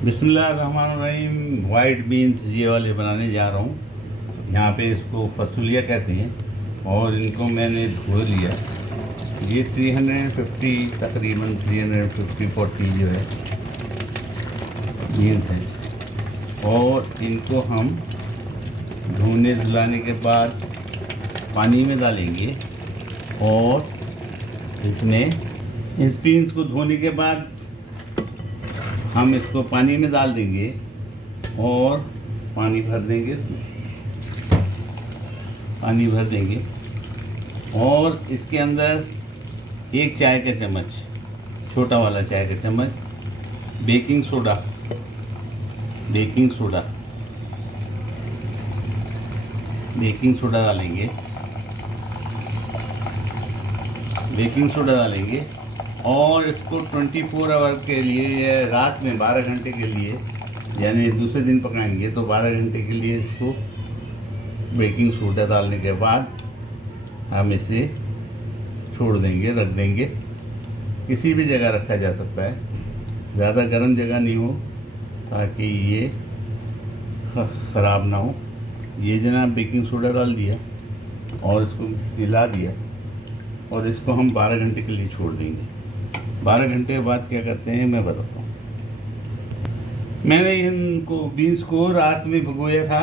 बिस्मिल्लाहिर्रहमानिर्रहीम। White beans ये वाले बनाने जा रहा हूँ। यहाँ पे इसको फसूलिया कहते हैं और इनको मैंने धो लिया। ये 350 तकरीबन 350-40 जो है बीन्स हैं और इनको हम धोने धुलाने के बाद पानी में डालेंगे और इसमें इस बीन्स को धोने के बाद हम इसको पानी में डाल देंगे और पानी भर देंगे और इसके अंदर 1 चाय का चम्मच, छोटा वाला चाय का चम्मच बेकिंग सोडा डालेंगे और इसको 24 आवर के लिए, रात में 12 घंटे के लिए, यानी दूसरे दिन पकाएंगे तो 12 घंटे के लिए इसको बेकिंग सोडा डालने के बाद हम इसे छोड़ देंगे, रख देंगे। किसी भी जगह रखा जा सकता है, ज़्यादा गर्म जगह नहीं हो ताकि ये ख़राब ना हो। ये जनाब बेकिंग सोडा डाल दिया और इसको मिला दिया और इसको हम 12 घंटे के लिए छोड़ देंगे। 12 घंटे के बाद क्या करते हैं मैं बताता हूँ। मैंने इनको बीन्स को रात में भिगोया था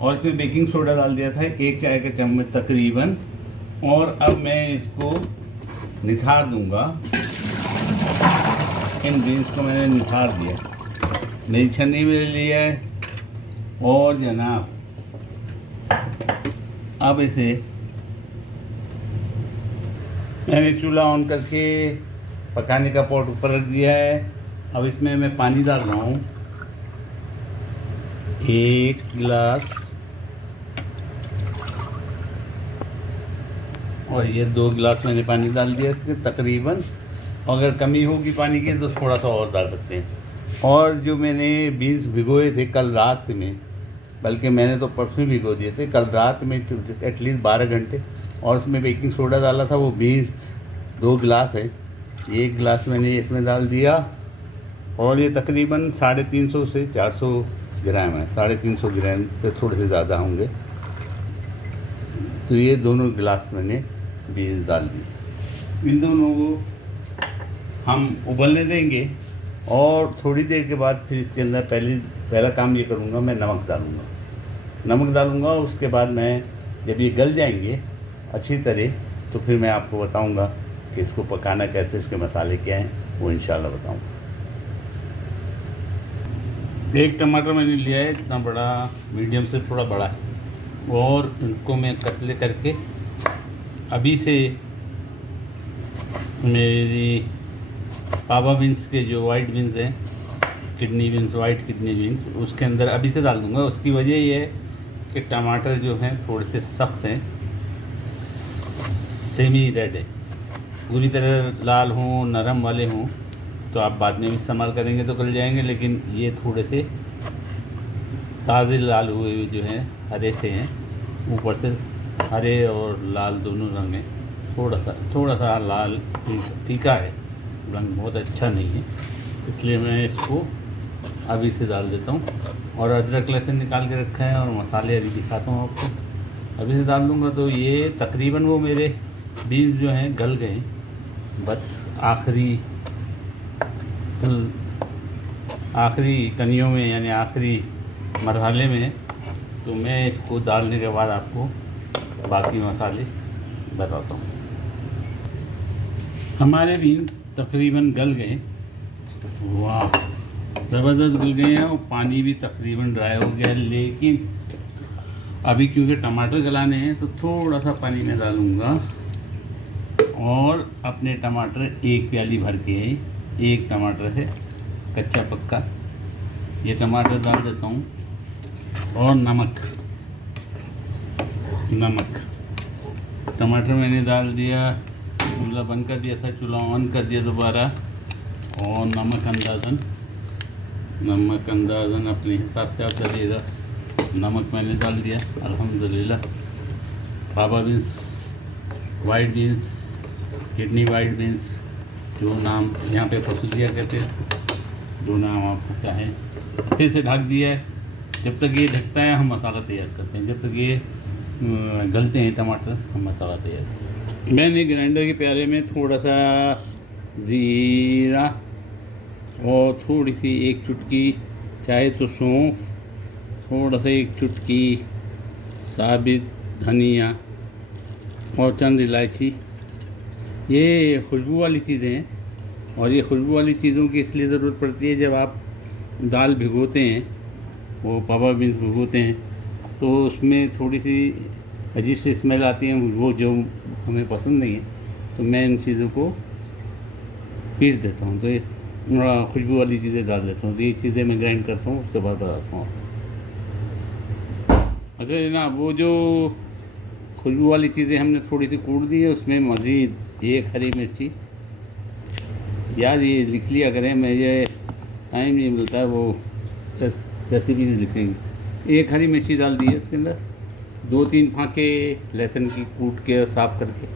और इसमें बेकिंग सोडा डाल दिया था 1 चाय का चम्मच तकरीबन, और अब मैं इसको निथार दूंगा। इन बीन्स को मैंने निथार दिया, मेरी छन्नी में लिया है और जनाब अब इसे मैंने चूल्हा ऑन करके पकाने का पॉट ऊपर रख दिया है। अब इसमें मैं पानी डाल रहा हूँ 1 गिलास और ये 2 गिलास मैंने पानी डाल दिया इसके तकरीबन। अगर कमी होगी पानी की तो थोड़ा सा और डाल सकते हैं। और जो मैंने बीन्स भिगोए थे कल रात में, बल्कि मैंने तो परसों भिगो दिए थे, कल रात में एटलीस्ट 12 घंटे, और उसमें बेकिंग सोडा डाला था। वो बीन्स 2 गिलास है, 1 गिलास मैंने इसमें डाल दिया और ये तकरीबन 350 से 400 ग्राम है, 350 ग्राम से थोड़े से ज़्यादा होंगे। तो ये दोनों गिलास मैंने बीन्स डाल दिए। इन दोनों को हम उबलने देंगे और थोड़ी देर के बाद फिर इसके अंदर पहला काम ये करूँगा, मैं नमक डालूँगा। उसके बाद मैं जब ये गल जाएंगे अच्छी तरह तो फिर मैं आपको बताऊँगा कि इसको पकाना कैसे, इसके मसाले क्या हैं, वो इंशाल्लाह बताऊँगा। 1 टमाटर मैंने लिया है, इतना बड़ा, मीडियम से थोड़ा बड़ा है, और इनको मैं कतले करके अभी से मेरी पावा बीन्स के जो वाइट बीन्स हैं, वाइट किडनी बीन्स, उसके अंदर अभी से डाल दूँगा। उसकी वजह ये है कि टमाटर जो हैं थोड़े से सख्त हैं, सेमी रेड है, पूरी तरह लाल हों, नरम वाले हों तो आप बाद में भी इस्तेमाल करेंगे तो गल जाएंगे, लेकिन ये थोड़े से ताज़े लाल हुए जो हैं, हरे से हैं, ऊपर से हरे और लाल दोनों रंग हैं। थोड़ा सा लाल फीका है, रंग बहुत अच्छा नहीं है, इसलिए मैं इसको अभी से डाल देता हूँ। और अदरक लहसुन निकाल के रखा है और मसाले अभी दिखाता हूँ आपको, अभी से डाल दूँगा। तो ये तकरीबन वो मेरे बीन्स जो हैं गल गए, बस आखिरी कनियों में, यानी आखिरी मरहले में। तो मैं इसको डालने के बाद आपको बाकी मसाले बताता हूँ। हमारे बीन्स तकरीबन गल गए, वाह ज़बरदस्त गल गए हैं, और पानी भी तकरीबन ड्राई हो गया है। लेकिन अभी क्योंकि टमाटर गलाने हैं तो थोड़ा सा पानी में डालूँगा और अपने टमाटर 1 प्याली भर के है, 1 टमाटर है कच्चा पक्का, ये टमाटर डाल देता हूँ। और नमक, टमाटर मैंने डाल दिया, चूल्हा बंद कर दिया था, चूल्हा ऑन कर दिया दोबारा। और नमक अंदाज़न अपने हिसाब से आप डालिएगा। नमक मैंने डाल दिया अल्हम्दुलिल्लाह। Fava beans, white beans, kidney white beans, जो नाम यहाँ पे फसूलिया कहते हैं, दोना वहाँ फंसा है। फिर से ढक दिया है। जब तक ये ढकता है हम मसाला तैयार करते हैं, जब तक ये गलते हैं टमाटर हम मसाला तैयार करते हैं। मैंने ग्राइंडर के प्याले में थोड़ा सा ज़ीरा और थोड़ी सी एक चुटकी चाहे तो सौंफ, थोड़ा सा एक चुटकी साबित धनिया और चंद इलायची, ये खुशबू वाली चीज़ें हैं। और ये खुशबू वाली चीज़ों की इसलिए ज़रूरत पड़ती है, जब आप दाल भिगोते हैं, वो पावा बीन्स भिगोते हैं, तो उसमें थोड़ी सी अजीब सी स्मेल आती है, वो जो हमें पसंद नहीं है। तो मैं इन चीज़ों को पीस देता हूँ, तो ये खुशबू वाली चीज़ें डाल देता हूँ। तो ये चीज़ें मैं ग्राइंड करता हूँ, उसके बाद बताता हूँ। अच्छा जनाब, वो जो खुशबू वाली चीज़ें हमने थोड़ी सी कूट दी है, उसमें मज़ीद एक हरी मिर्ची, यार ये लिख लिया करें, मुझे टाइम नहीं मिलता है वो रेसिपीज लिखेंगे। एक हरी मिर्ची डाल दी है उसके अंदर, 2-3 फाँके लहसुन की कूट के साफ़ करके,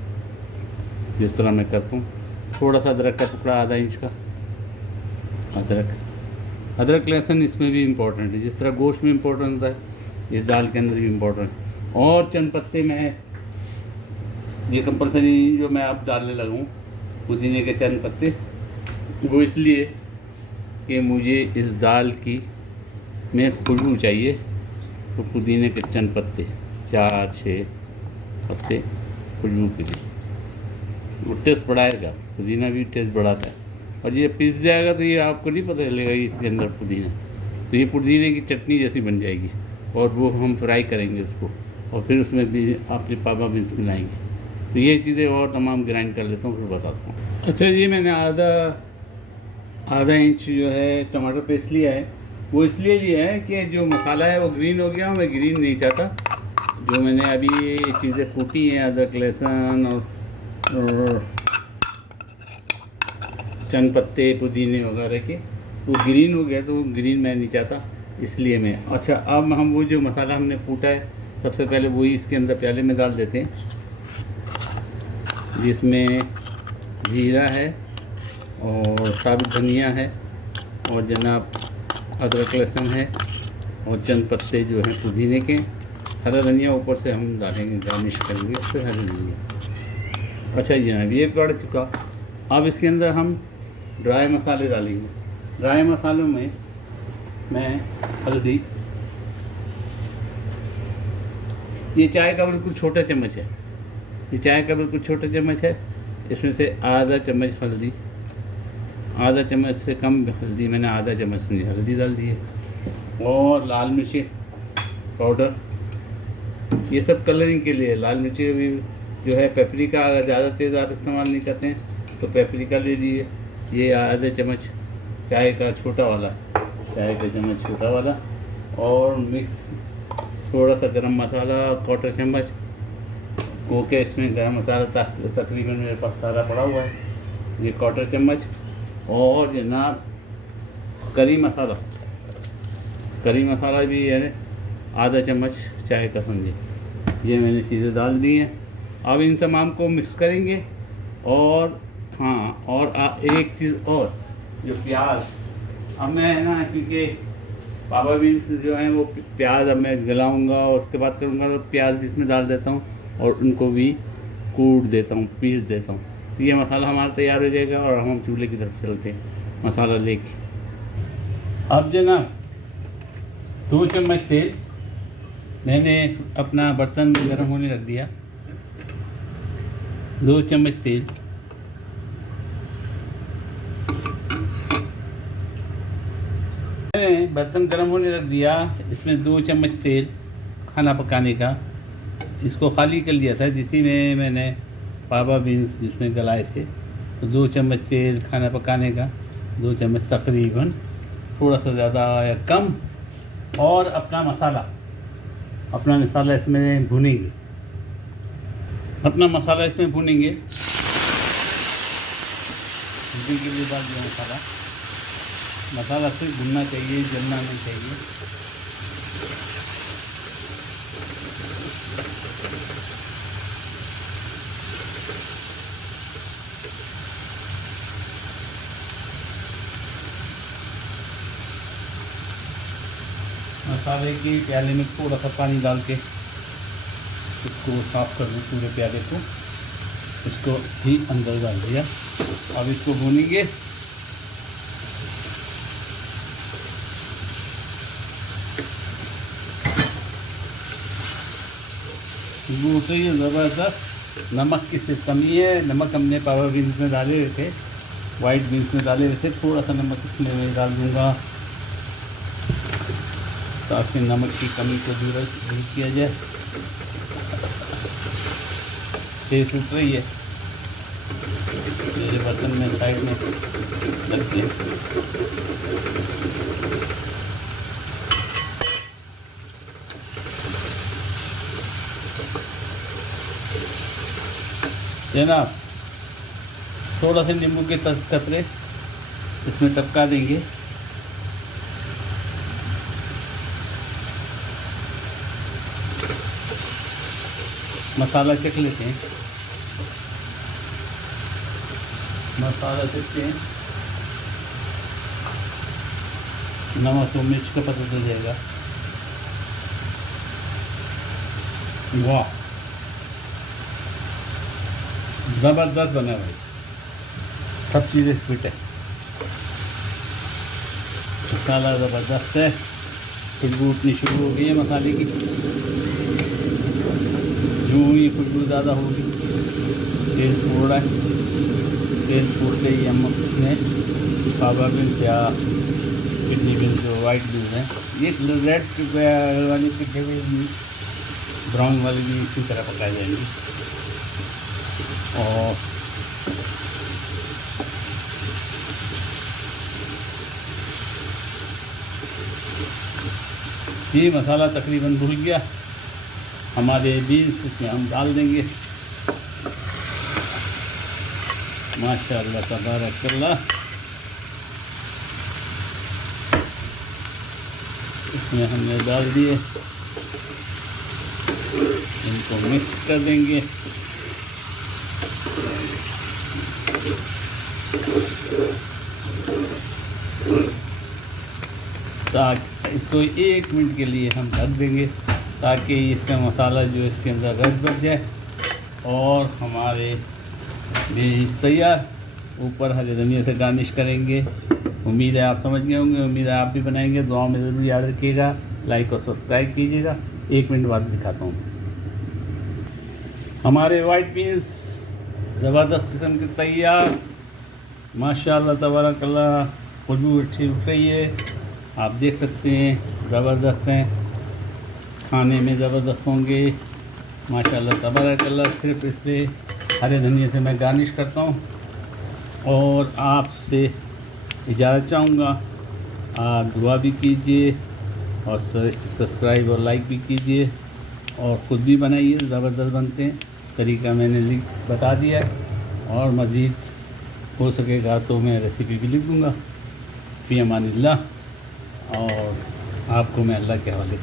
जिस तरह मैं करता हूँ। थोड़ा सा अदरक का टुकड़ा, आधा इंच का अदरक लहसुन इसमें भी इम्पोर्टेंट है, जिस तरह गोश्त में इम्पोर्टेंट होता है, इस दाल के अंदर भी इम्पोर्टेंट है। और चंद पत्ते मैं ये कंपलसरी जो मैं अब डालने लगा हूँ, पुदीने के चंद पत्ते, वो इसलिए कि मुझे इस दाल की में खुशबू चाहिए। तो पुदीने के चंद पत्ते 4-6 पत्ते खुशबू के लिए, वो टेस्ट बढ़ाएगा, पुदीना भी टेस्ट बढ़ाता है। और ये पीस जाएगा तो ये आपको नहीं पता चलेगा इसके अंदर पुदीना, तो ये पुदीने की चटनी जैसी बन जाएगी। और वो हम फ्राई करेंगे उसको, और फिर उसमें भी आपने पावा बीन्स मिलाएंगे। तो ये चीज़ें और तमाम ग्राइंड कर लेता हूँ, फिर बताता हूँ। अच्छा, ये मैंने आधा इंच जो है टमाटर पेस्ट लिया है। वो इसलिए लिया है कि जो मसाला है वो ग्रीन हो गया, मैं ग्रीन नहीं चाहता। जो मैंने अभी ये चीज़ें कूटी हैं, अदरक लहसुन और चंद पत्ते पुदीने वगैरह के, वो ग्रीन हो गया, तो वो ग्रीन मैं नहीं चाहता, इसलिए मैं। अच्छा, अब हम वो जो मसाला हमने कूटा है, सबसे पहले वही इसके अंदर प्याले में डाल देते हैं, जिसमें जीरा है और साबुत धनिया है और जनाब अदरक लहसुन है और चंद पत्ते जो हैं पुदीने के। हरा धनिया ऊपर से हम डालेंगे, गार्निश करेंगे उससे हरा धनिया। अच्छा जनाब, ये पड़ चुका। अब इसके अंदर हम ड्राई मसाले डालेंगे। ड्राई मसालों में मैं हल्दी, ये चाय का बिल्कुल छोटा चम्मच है, ये चाय का बिल्कुल छोटा चम्मच है, इसमें से आधा चम्मच हल्दी, आधा चम्मच से कम हल्दी, मैंने आधा चम्मच में हल्दी डाल दी है। और लाल मिर्ची पाउडर, ये सब कलरिंग के लिए। लाल मिर्ची भी जो है पेपरिका, अगर ज़्यादा तेज़ आप इस्तेमाल नहीं करते हैं तो पेपरिका ले लीजिए। ये आधे चम्मच चाय का छोटा वाला, चाय का चम्मच छोटा वाला। और मिक्स थोड़ा सा गरम मसाला, 1/4 चम्मच। ओके, इसमें गरम मसाला तकरीबन मेरे पास सारा पड़ा हुआ है, ये 1/4 चम्मच। और जनाब करी मसाला भी है आधा चम्मच चाय का, समझे। ये मैंने चीज़ें डाल दी हैं। अब इन तमाम को मिक्स करेंगे। और हाँ, और एक चीज़ और, जो प्याज, अब मैं है ना, क्योंकि पावा बीन्स जो हैं वो प्याज अब मैं गलाऊंगा और उसके बाद करूँगा, तो प्याज भी इसमें डाल देता हूँ और उनको भी कूट देता हूँ, पीस देता हूँ। तो ये मसाला हमारा तैयार हो जाएगा और हम चूल्हे की तरफ चलते हैं मसाला लेके। अब जनाब 2 चम्मच तेल मैंने अपना बर्तन में गर्म होने रख दिया। 2 चम्मच तेल, मैंने बर्तन गर्म होने रख दिया। इसमें 2 चम्मच तेल खाना पकाने का, इसको खाली कर लिया था, इसी में मैंने पावा बीन्स जिसमें गलाए थे। तो 2 चम्मच तेल खाना पकाने का, 2 चम्मच तकरीबन, थोड़ा सा ज़्यादा या कम। और अपना मसाला इसमें भूनेंगे, भूनेंगे के लिए डाल दिया मसाला सिर्फ भुनना चाहिए, जलना नहीं चाहिए। मसाले के प्याले में थोड़ा सा पानी डाल के इसको साफ कर दूँ, पूरे प्याले को इसको भी अंदर डाल दिया। अब इसको भूनेंगे। भूनते ही ज़बरदस्त। नमक की सिर्फ कमी है, नमक हमने पावर बीन्स में डाले हुए थे, वाइट बीन्स में डाले हुए थे। थोड़ा सा नमक इसमें मैं डाल दूँगा ताकि नमक की कमी को दूर किया जाए। तेज उठ रही है मेरे बर्तन में, साइड में रख दिया। जनाब थोड़ा सा नींबू के कतरे इसमें टपका देंगे। मसाला चख लेते हैं, मसाला चखते हैं। नमक और मिर्च का पता चल जाएगा। वाह, ज़बरदस्त बना भाई, सब चीज़ें फिट है। मसाला ज़बरदस्त है। खुशबू उठनी शुरू हो गई है मसाले की। यूँ ही खुशबू ज़्यादा होगी, तेल छोड़ रहा है। तेल छोड़ते ही हम अपने पावा बीन्स या किडनी बीन्स जो वाइट बीन्स हैं, ये रेड वाली पिटे हुई बीन्स, ब्राउन वाली भी इसी तरह पकाई जाएंगी। और ये मसाला तकरीबन भूल गया। हमारे बीन्स इसमें हम डाल देंगे। माशाअल्लाह तबारकल्लाह। इसमें हमने डाल दिए, इनको मिक्स कर देंगे। ताकि इसको 1 मिनट के लिए हम ढक देंगे ताकि इसका मसाला जो इसके अंदर रस बच जाए और हमारे बीज तैयार। ऊपर हरे धनिया से गार्निश करेंगे। उम्मीद है आप समझ गए होंगे, उम्मीद है आप भी बनाएंगे। दुआ में ज़रूर याद रखिएगा, लाइक और सब्सक्राइब कीजिएगा। 1 मिनट बाद दिखाता हूँ। हमारे वाइट बीन्स ज़बरदस्त किस्म के तैयार, माशाअल्लाह तबारकल्लाह। खुशबू अच्छी उठ रही है, आप देख सकते हैं, ज़बरदस्त हैं, खाने में ज़बरदस्त होंगे माशाअल्लाह तबारकल्लाह। सिर्फ इस पर हरे धनिया से मैं गार्निश करता हूँ और आपसे इजाज़त चाहूँगा। आप दुआ भी कीजिए और सब्सक्राइब और लाइक भी कीजिए और ख़ुद भी बनाइए, ज़बरदस्त बनते हैं। तरीका मैंने बता दिया है और मज़ीद हो सकेगा तो मैं रेसिपी भी लिख दूँगा। फ़ी अमानिल्लाह। और आपको मैं अल्लाह के हवाले